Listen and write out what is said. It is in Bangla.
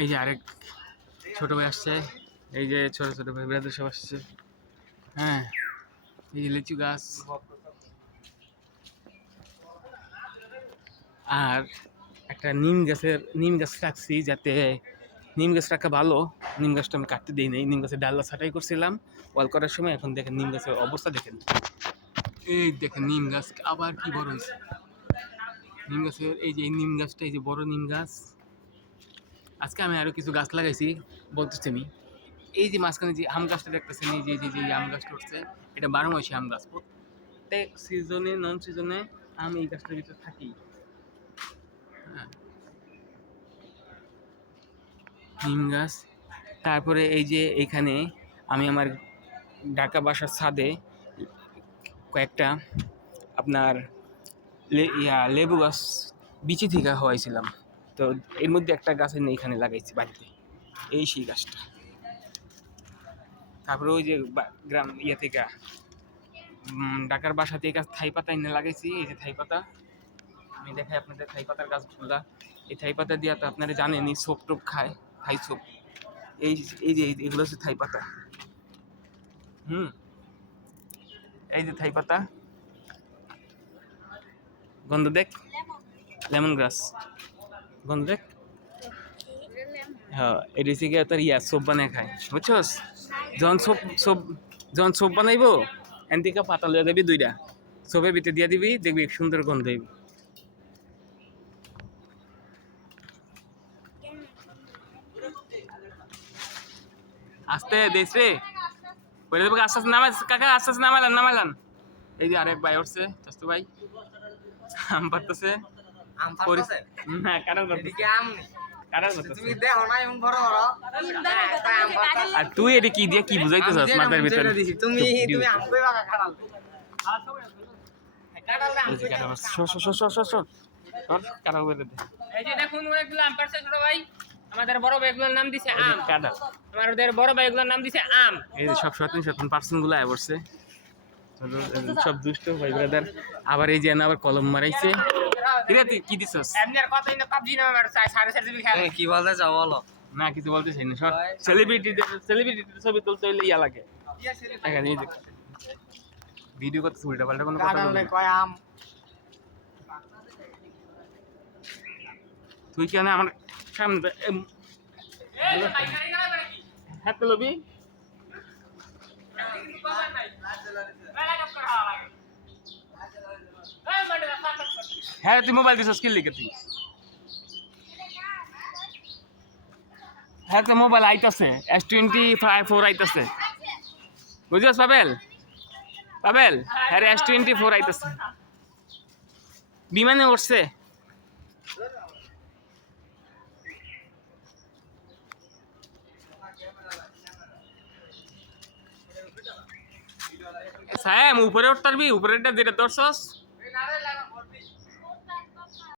এই যে আরেক ছোট ভাই আসছে, এই যে ছোট ছোট ভাই ব্রাদার সব আসছে। হ্যাঁ, এই যে লিচু গাছ আর একটা নিম গাছ রাখছি, যাতে নিম গাছ রাখা ভালো। নিম গাছটা আমি কাটতে দিই নাই, নিম গাছের ডাল্লা ছাটাই করছিলাম ওয়াল করার সময়। এখন দেখেন নিম গাছের অবস্থা দেখেন, এই দেখেন নিম গাছ আবার কি বড় হয়েছে। নিম গাছের এই যে নিম গাছটা, এই যে বড় নিম গাছ। আজকে আমি আরো কিছু গাছ লাগাইছি বলতেছি আমি। এই যে মাঝখানে যে আম গাছটা দেখতেছেন, এই যে আম গাছটা উঠছে, এটা 12 মাসি আম গাছ। প্রত্যেক সিজনে নন সিজনে আম এই গাছটার ভিতরে থাকেই। হ্যাঁ, নিম গাছ। তারপরে এই যে এইখানে আমি আমার ঢাকা বাসার ছাদে কয়েকটা আপনার লেবু গাছ বিচি থেকে হওয়াইছিলাম। তো এর মধ্যে একটা গাছ এনে এখানে লাগাইছি বাড়িতে, এই সেই গাছটা। তারপরে ওই যে গ্রাম থেকে ঢাকার বাসা থেকে গাছ থাই পাতা এনে লাগাইছি, এই যে থাই পাতা। আমি দেখাই আপনাদের থাই পাতার গাছগুলা। এই থাই পাতা দিয়া তো আপনারা জানেনই, সোপ টোপ খায়, থাই সোপ। এই এই যে এগুলো হচ্ছে থাই পাতা। এই যে থাই পাতা, গন্ধ দেখ, লেমন গ্রাস, গন্ধ দেখ। হ্যাঁ, এটা হচ্ছে গিয়ে তোর সোপ বানায় খায়, বুঝছস? যখন যখন সোপ বানাইবো, এন থেকে পাতা লইয়া দিবি 2টা, সোপের ভিতরে দিয়ে দিবি, দেখবি সুন্দর গন্ধ হইবি। আস্তে দেশ রে, বলে দেবো আস্তে আস্তে নামাই কাকা, আস্তে আস্তে নামাইলান। এই যে আরেক ভাই উঠছে, চাস্তু ভাই আম পারতেছে। না, কাটার করতেছে। আর তুই এটা কি দিয়ে কি বুঝাইতেছস মাথার ভিতরে? তুমি কাটাল করে দে। এই যে দেখুন অনেকগুলো আম পারছে ছোট ভাই। আমাদের বড় ভাইগুলোর নাম দিছে আম। কাটাল। আমাদের বড় ভাইগুলোর নাম দিছে আম। এই যে সব 17% গুলো আয় পড়ছে, সব দুষ্ট ভাই ব্রাদার। আবার এই যে আবার কলম মারাইছে। কিরে তুই কি দিছস? এমনি আর কতই না পাবজি নামে মারছে 4.5 জিবি খেলে। কি বলতে চাও বলো? না কিছু বলতে চাই না, সব সেলিব্রিটি ছবি তুলতে হইলে ইয়া লাগে। এখানে এই যে ভিডিও করতে উল্টা পাল্টা কোনো কথা বলবি না। কয় আম তুই কেন আমার সামনে হাত লবি? হ্যাঁ, তুই মোবাইল দিছস কি লিখে তুই? হ্যাঁ, তো মোবাইল আইতাছে S24 আইতাছে, বুঝছস পাবেল? হ্যাঁ S24 আইতাছে, বিমানে উঠছে। সায়েম উপরে উঠতে পারবি? উপরেরটা যেটা ধরছস